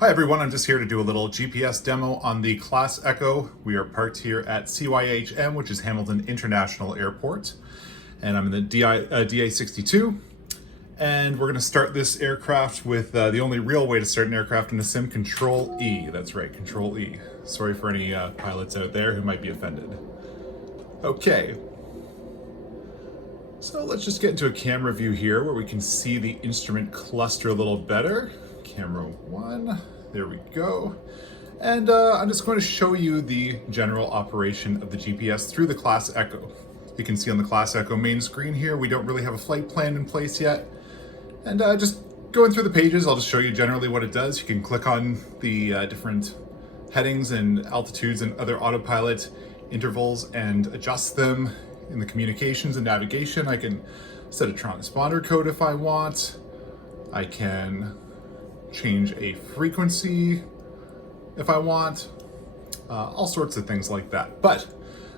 Hi everyone, I'm just here to do a little GPS demo on the Class Echo. We are parked here at CYHM, which is Hamilton International Airport. And I'm in the DA62. And we're gonna start this aircraft with the only real way to start an aircraft in a sim, Control E. That's right, Control E. Sorry for any pilots out there who might be offended. Okay. So let's just get into a camera view here where we can see the instrument cluster a little better. Camera 1, there we go. And I'm just going to show you the general operation of the GPS through the Class Echo. You can see on the Class Echo main screen here, we don't really have a flight plan in place yet. And just going through the pages, I'll just show you generally what it does. You can click on the different headings and altitudes and other autopilot intervals and adjust them in the communications and navigation. I can set a transponder code if I want. I can change a frequency if I want, all sorts of things like that. But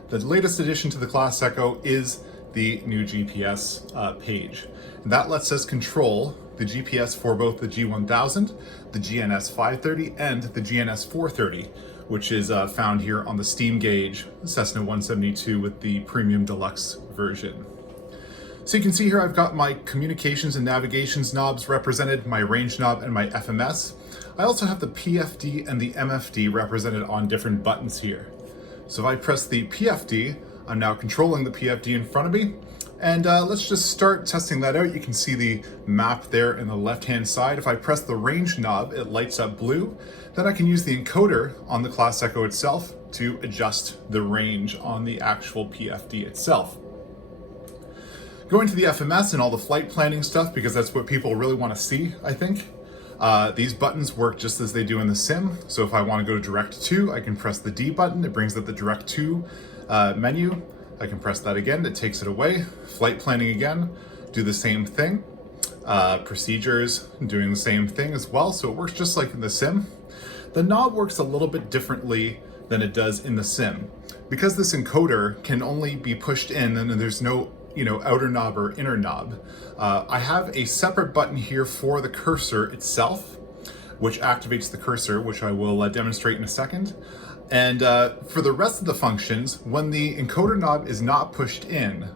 the latest addition to the Class Echo is the new GPS page. And that lets us control the GPS for both the G1000, the GNS 530, and the GNS 430, which is found here on the Steam Gauge Cessna 172 with the Premium Deluxe version. So you can see here I've got my communications and navigations knobs represented, my range knob and my FMS. I also have the PFD and the MFD represented on different buttons here. So if I press the PFD, I'm now controlling the PFD in front of me. And let's just start testing that out. You can see the map there in the left-hand side. If I press the range knob, it lights up blue. Then I can use the encoder on the Class Echo itself to adjust the range on the actual PFD itself. Going to the FMS and all the flight planning stuff, because that's what people really want to see, I think. These buttons work just as they do in the sim. So if I want to go direct to, I can press the D button. It brings up the direct to menu. I can press that again, it takes it away. Flight planning again, do the same thing. Procedures, doing the same thing as well. So it works just like in the sim. The knob works a little bit differently than it does in the sim. Because this encoder can only be pushed in and there's no outer knob or inner knob. I have a separate button here for the cursor itself, which activates the cursor, which I will demonstrate in a second. And for the rest of the functions, when the encoder knob is not pushed in,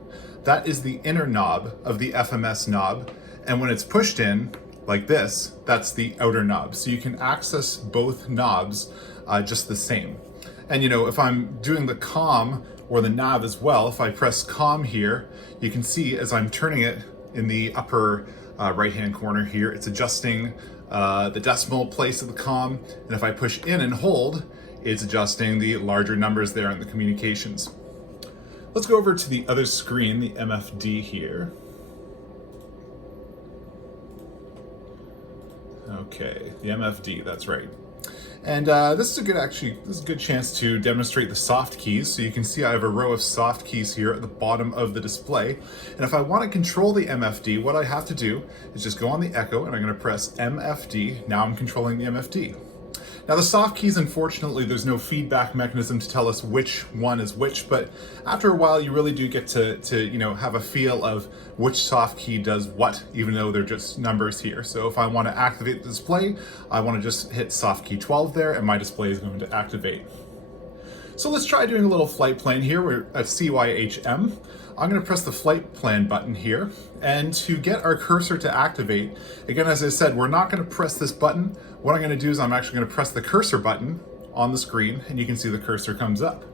that is the inner knob of the FMS knob. And when it's pushed in, like this, that's the outer knob. So you can access both knobs just the same. And if I'm doing the COM or the nav as well, if I press COM here, you can see as I'm turning it in the upper right-hand corner here, it's adjusting the decimal place of the COM. And if I push in and hold, it's adjusting the larger numbers there in the communications. Let's go over to the other screen, the MFD here. Okay, the MFD, that's right. And this is a good chance to demonstrate the soft keys. So you can see I have a row of soft keys here at the bottom of the display. And if I want to control the MFD, what I have to do is just go on the Echo and I'm going to press MFD. Now I'm controlling the MFD. Now the soft keys, unfortunately, there's no feedback mechanism to tell us which one is which, but after a while you really do get to have a feel of which soft key does what, even though they're just numbers here. So if I want to activate the display, I want to just hit soft key 12 there and my display is going to activate. So let's try doing a little flight plan here. We're at CYHM. I'm going to press the flight plan button here, and to get our cursor to activate, again, as I said, we're not going to press this button. What I'm going to do is I'm actually going to press the cursor button on the screen, and you can see the cursor comes up.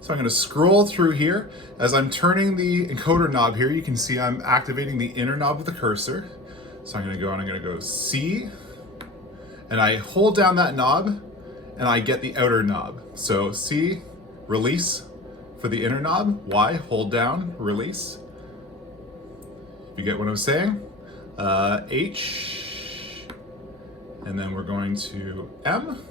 So I'm going to scroll through here. As I'm turning the encoder knob here, you can see I'm activating the inner knob of the cursor. So I'm going to go and I'm going to go C, and I hold down that knob, and I get the outer knob. So C, release. For the inner knob, Y, hold down, release. You get what I'm saying? H, and then we're going to M,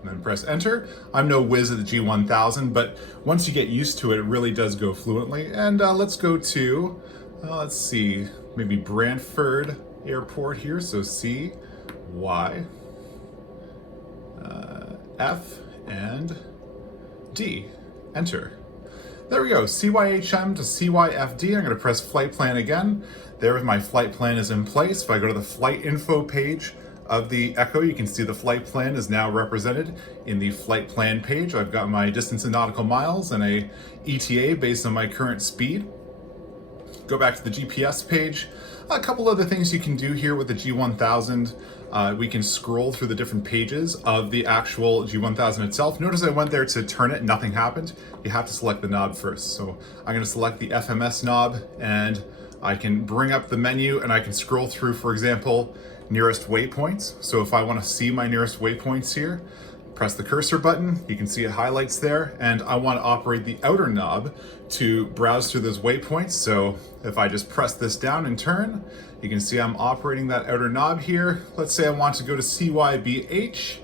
and then press enter. I'm no whiz at the G1000, but once you get used to it, it really does go fluently. And let's go to, let's see, maybe Brantford Airport here. So C, Y, F, and D, enter. There we go, CYHM to CYFD. I'm going to press flight plan again. There my flight plan is in place. If I go to the flight info page, of the Echo, you can see the flight plan is now represented in the flight plan page. I've got my distance in nautical miles and a ETA based on my current speed. Go back to the GPS page. A couple other things you can do here with the G1000. We can scroll through the different pages of the actual G1000 itself. Notice I went there to turn it and nothing happened. You have to select the knob first. So I'm going to select the FMS knob, and I can bring up the menu and I can scroll through, for example, nearest waypoints. So if I want to see my nearest waypoints here, press the cursor button, you can see it highlights there, and I want to operate the outer knob to browse through those waypoints. So if I just press this down and turn, you can see I'm operating that outer knob here. Let's say I want to go to CYBH.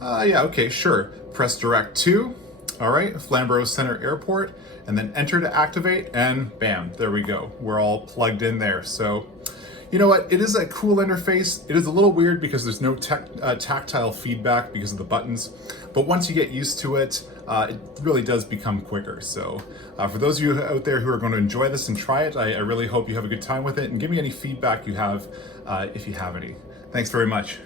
Yeah, okay, sure. Press direct to, all right, Flamborough Center Airport, and then enter to activate, and bam, there we go. We're all plugged in there. So you know what? It is a cool interface. It is a little weird because there's no tactile feedback because of the buttons, but once you get used to it, it really does become quicker. So for those of you out there who are going to enjoy this and try it, I really hope you have a good time with it, and give me any feedback you have if you have any. Thanks very much.